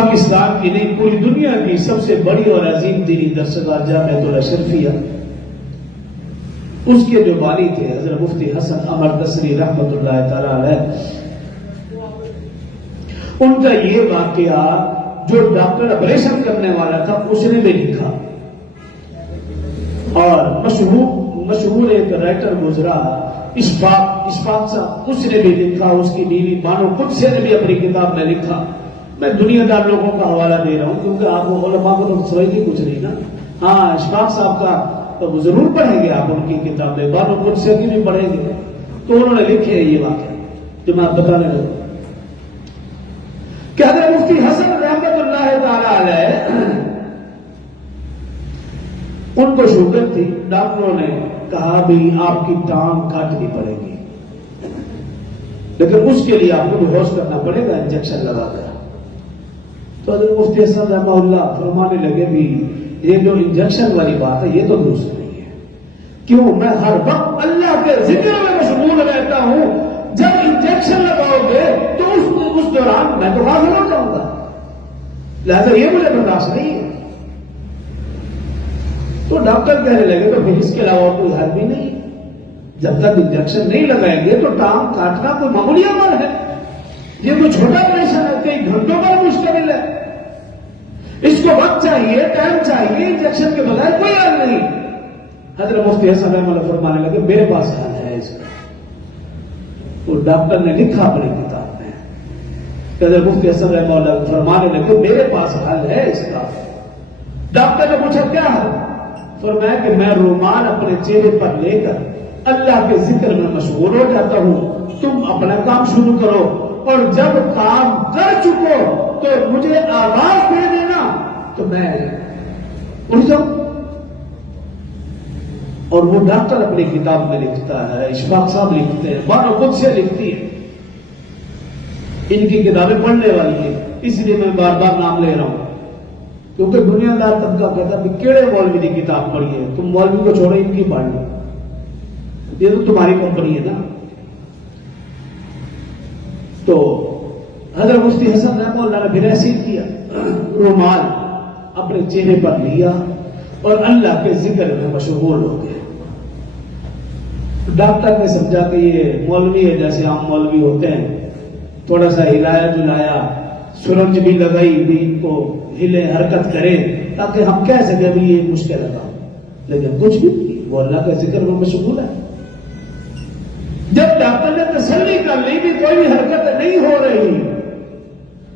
پاکستان کی نہیں پوری دنیا کی سب سے بڑی اور عظیم دینی درسگاہ جامعۃ الاشرفیہ، اس کے جو بانی تھے حضرت مفتی حسن عمر دسری رحمۃ اللہ تعالی علیہ، ان کا یہ واقعہ جو ڈاکٹر آپریشن کرنے والا تھا اس نے بھی لکھا، اور مشہور ایک رائٹر گزرا اشفاق صاحب، اس نے بھی لکھا، اس کی بیوی بانو قدسی نے بھی اپنی کتاب میں لکھا۔ میں دنیا دار لوگوں کا حوالہ دے رہا ہوں کیونکہ آپ علماء کو تو سمجھنے کچھ نہیں نا۔ ہاں اشفاق صاحب کا تو ضرور پڑھیں گے آپ، ان کی کتابیں بانو قدسی کی بھی پڑھیں گے، تو انہوں نے لکھے یہ واقعہ جو میں آپ بتانے لگا کہ حضرت مفتی حسن رحمۃ اللہ تعالی علیہ ان کو شوگر تھی، ڈاکٹروں نے کہا بھی آپ کی ٹانگ کاٹنی پڑے گی، لیکن اس کے لیے آپ کو بے ہوش کرنا پڑے گا انجیکشن لگا کر۔ تو حضرت مفتی حسن رحمہ اللہ فرمانے لگے بھی یہ جو انجیکشن والی بات ہے یہ تو درست نہیں ہے، کیوں؟ میں ہر وقت اللہ کے ذکر میں مشغول رہتا ہوں، جب انجیکشن لگاؤ گے تو اس دوران میں تو غافل ہو جاؤں گا، لہذا یہ مجھے برداشت نہیں ہے۔ تو ڈاکٹر کہنے لگے تو پھر اس کے علاوہ کوئی حل بھی نہیں، جب تک انجیکشن نہیں لگائیں گے تو ٹانگ کاٹنا کوئی معمولی عمل ہے، یہ کوئی چھوٹا آپریشن ہے، کئی گھنٹوں پر مشتمل ہے، اس کو وقت چاہیے، ٹائم چاہیے، انجیکشن کے بغیر کوئی حل نہیں۔ حضرت مفتی حسن رحمۃ اللہ فرمانے لگے میرے پاس حل ہے اس کا۔ تو ڈاکٹر نے لکھا اپنی کتاب میں، حضرت مفتی حسن رحمۃ اللہ فرمانے لگے میرے پاس حل ہے اس کا۔ ڈاکٹر نے پوچھا کیا حل؟ فرمایا کہ میں رومال اپنے چہرے پر لے کر اللہ کے ذکر میں مشغول ہو جاتا ہوں، تم اپنا کام شروع کرو، اور جب کام کر چکو تو مجھے آواز دے دینا تو میں اٹھ جاؤں۔ اور وہ ڈاکٹر اپنی کتاب میں لکھتا ہے، اشفاق صاحب لکھتے ہیں، بانو قدسی لکھتی ہے، ان کی کتابیں پڑھنے والی ہیں، اس لیے میں بار بار نام لے رہا ہوں، کیونکہ دنیا دار طبقہ کہتا ہے کہ کیڑے مولوی کی کتاب پڑھی ہے، تم مولوی کو چھوڑو ان کی پڑھ لو، یہ تو تمہاری کمپنی ہے نا۔ تو حضرت مفتی حسن رحمہ اللہ نے پھر ایسے کیا، رومال اپنے چہرے پر لیا اور اللہ کے ذکر میں مشغول ہو گئے۔ ڈاکٹر نے سمجھا کہ یہ مولوی ہے جیسے عام مولوی ہوتے ہیں، تھوڑا سا ہلایا جلایا، سرنج بھی لگائی بھی ان کو ہلے حرکت کرے تاکہ ہم کہہ سکیں بھی یہ مشکل ہے، لیکن کچھ بھی نہیں، وہ اللہ کے ذکر میں مشغول ہے۔ جب ڈاکٹر نے تسلی کر لی بھی کوئی بھی حرکت نہیں ہو رہی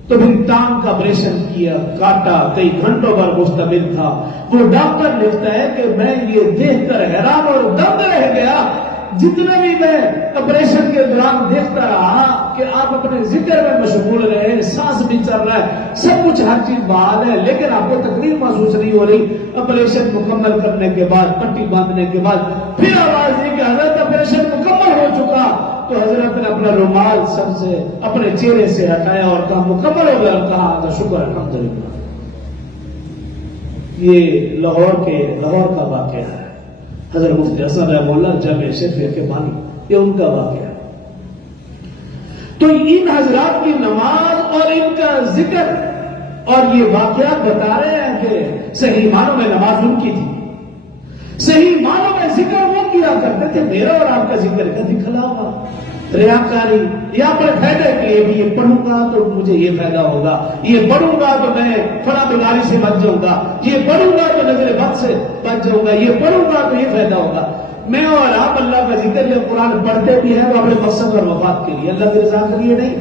تو پھر ٹانگ کا آپریشن کیا، کاٹا، کئی گھنٹوں پر مشتمل تھا۔ وہ ڈاکٹر لکھتا ہے کہ میں یہ دیکھ کر حیران اور دنگ رہ گیا، جتنا بھی میں آپریشن کے دوران دیکھتا رہا کہ آپ اپنے ذکر میں مشغول رہے، سانس بھی چل رہا ہے، سب کچھ ہر چیز بحال ہے، لیکن آپ کو تکلیف محسوس نہیں ہو رہی۔ آپریشن مکمل کرنے کے بعد، پٹی باندھنے کے بعد پھر آواز دی کہ حضرت آپریشن مکمل ہو چکا، تو حضرت نے اپنا رومال سر سے اپنے چہرے سے ہٹایا اور کہا مکمل ہو گیا، اور کہا شکر الحمدللہ۔ یہ لاہور کا واقعہ ہے، حضرت مفتی حسن رحمہ اللہ جامع شفیع کے بانی، یہ ان کا واقعہ ہے۔ تو ان حضرات کی نماز اور ان کا ذکر اور یہ واقعات بتا رہے ہیں کہ صحیح معنوں میں نماز ان کی تھی، صحیح معنوں میں ذکر وہ کیا کرتے تھے، میرا اور آپ کا ذکر کا دکھلا ہوا ریاکاری یا اپنے فائدے کے لیے بھی، یہ پڑھوں گا تو مجھے یہ فائدہ ہوگا، یہ پڑھوں گا تو میں فلاں بیماری سے بچ جاؤں گا، یہ پڑھوں گا تو نظر بد سے بچ جاؤں گا، یہ پڑھوں گا تو یہ فائدہ ہوگا۔ میں اور آپ اللہ کا ذکر یا قرآن پڑھتے بھی ہیں تو اپنے مقصد اور مفاد کے لیے، اللہ کی رضا کے لیے نہیں۔